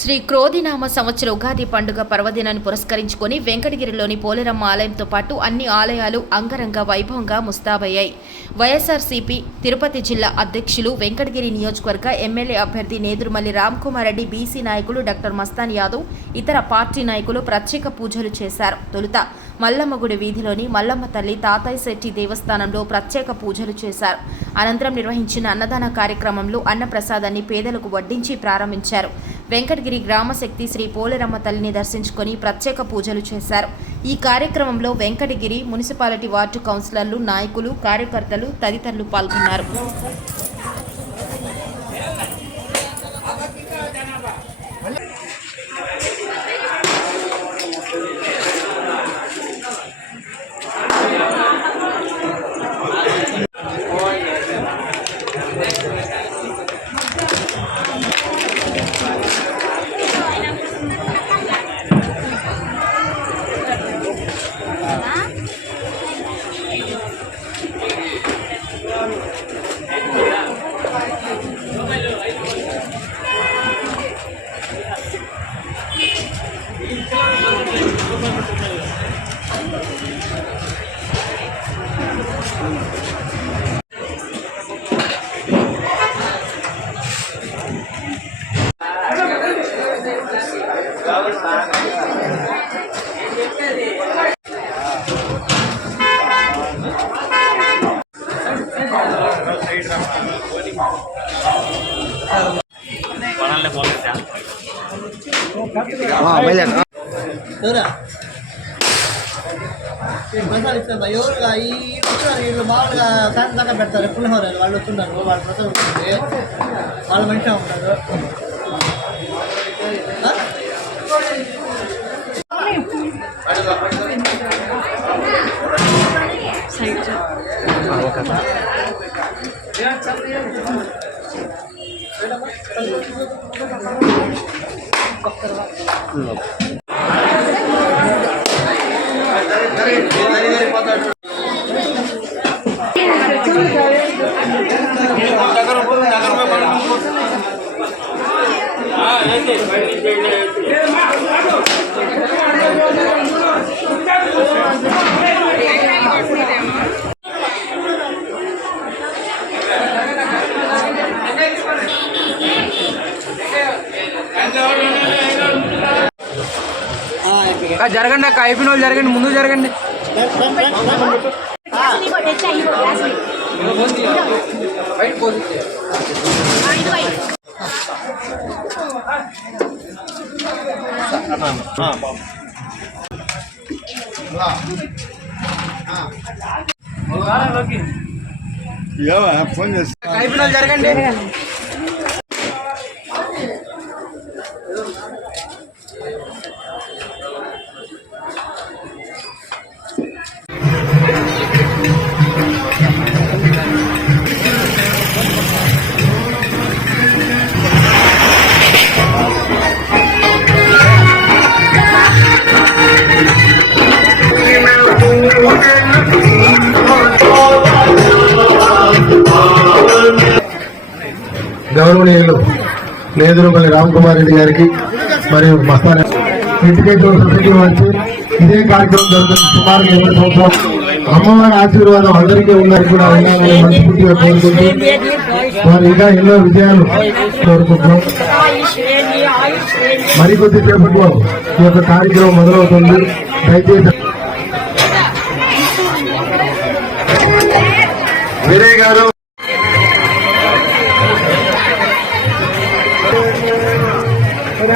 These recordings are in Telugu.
శ్రీ క్రోధినామ సంవత్సర ఉగాది పండుగ పర్వదినాన్ని పురస్కరించుకొని వెంకటగిరిలోని పోలేరమ్మ ఆలయంతో పాటు అన్ని ఆలయాలు అంగరంగ వైభవంగా ముస్తాబయ్యాయి. వైఎస్ఆర్సీపీ తిరుపతి జిల్లా అధ్యక్షులు వెంకటగిరి నియోజకవర్గ ఎమ్మెల్యే అభ్యర్థి నేదురుమల్లి రామ్కుమార్ రెడ్డి బీసీ నాయకులు డాక్టర్ మస్తాన్ యాదవ్ ఇతర పార్టీ నాయకులు ప్రత్యేక పూజలు చేశారు. తొలుత మల్లమ్మ గుడి వీధిలోని మల్లమ్మ తల్లి తాతయ్య శెట్టి దేవస్థానంలో ప్రత్యేక పూజలు చేశారు. అనంతరం నిర్వహించిన అన్నదాన కార్యక్రమంలో అన్నప్రసాదాన్ని పేదలకు వడ్డించి ప్రారంభించారు. వెంకటగిరి గ్రామశక్తి శ్రీ పోలేరమ్మ తల్లిని దర్శించుకొని ప్రత్యేక పూజలు చేశారు. ఈ కార్యక్రమంలో వెంకటగిరి మున్సిపాలిటీ వార్డు కౌన్సిలర్లు నాయకులు కార్యకర్తలు తదితరులు పాల్గొన్నారు. ఎవరా ప్రసాద్ ఇస్తారు ఎవరుగా ఈ వచ్చినారు వీళ్ళు మామూలుగా సాయంత్రం దాకా పెడతారు పులిహోర వాళ్ళు వస్తున్నారు వాళ్ళు ప్రసాదం ఉంటుంది వాళ్ళు మంచిగా ఉంటారు Ah, yes, yes, yes, yes, yes. జరగండి అక్క అయిపోయిన వాళ్ళు జరగండి ముందు జరగండి. ఫోన్ చేసి. అయిపోయిన వాళ్ళు జరగండి. గౌరవనీయులు నేదురుపల్లి రామ్కుమార్ రెడ్డి గారికి మరియు మస్తాన్ ఎడ్యుకేషన్ సొసైటీ వచ్చి ఇదే కార్యక్రమం జరుగుతుంది సుమారు ఇరవై సంవత్సరం అమ్మవారి ఆశీర్వాదం అందరికీ ఉన్నారు కూడా ఉండాలని మనస్ఫూర్తిగా కోరుకుంటూ వారు ఇంకా ఎన్నో విజయాలు కోరుకుంటున్నాం. మరికొద్ది సేపట్లో ఈ యొక్క కార్యక్రమం మొదలవుతుంది. దయచేసి వినయ్ గారు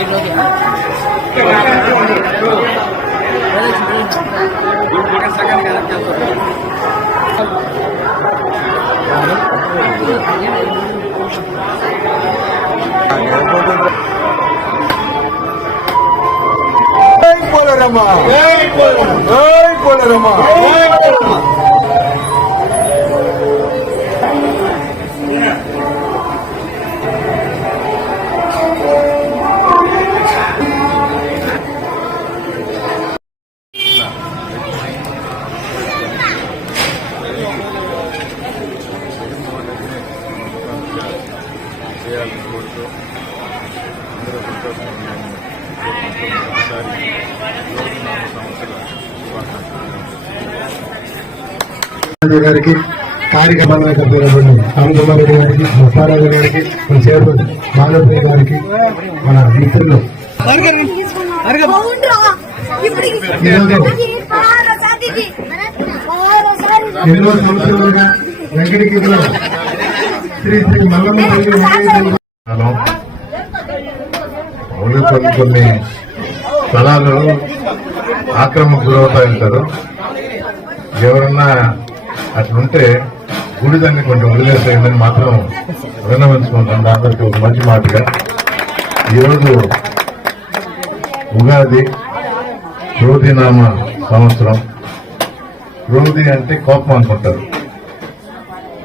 ¡Ey, Polarama! ¡Ey, Polarama! ¡Ey, Polarama! గారికి కార్యక్రమ నాయకులైనటువంటి రామకుమార్ రెడ్డి గారికి ముస్తారాజు గారికి మన చైర్మన్ బాలప్రియ గారికి మన మిత్రులు. ఎన్నో సంవత్సరాలుగా వెంకటగిరిలో శ్రీ శ్రీ మల్లమ్మ తల్లి కొన్ని కొన్ని స్థలాలు ఆక్రమకు గురవుతా ఉంటారు. ఎవరన్నా అట్లుంటే గుడిదాన్ని కొంచెం వదిలేసేయమని మాత్రం విన్నవించుకుంటాను అందరికీ ఒక మంచి మాటగా ఈరోజు ఉగాది రోధినామ సంవత్సరం. రోధి అంటే కోపం అనుకుంటారు.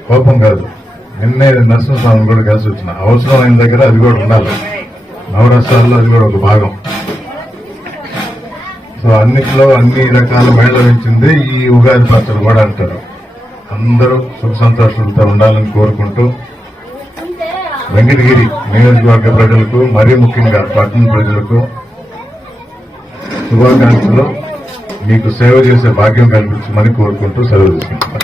కోపం కాదు. నిన్నే నరసింహస్వామి కూడా కలిసి వచ్చిన. అవసరం అయిన దగ్గర అది కూడా ఉండాలి. నవరసాల్లో అది కూడా ఒక భాగం. సో అన్నిట్లో అన్ని రకాల మేళవించింది ఈ ఉగాది పచ్చడి కూడా అంటారు. అందరూ సుఖ సంతోషాలతో ఉండాలని కోరుకుంటూ వెంకటగిరి నియోజకవర్గ ప్రజలకు మరీ ముఖ్యంగా పట్టణ ప్రజలకు శుభాకాంక్షలు. మీకు సేవ చేసే భాగ్యం కల్పించమని కోరుకుంటూ సెలవు తీసుకుంటున్నాను.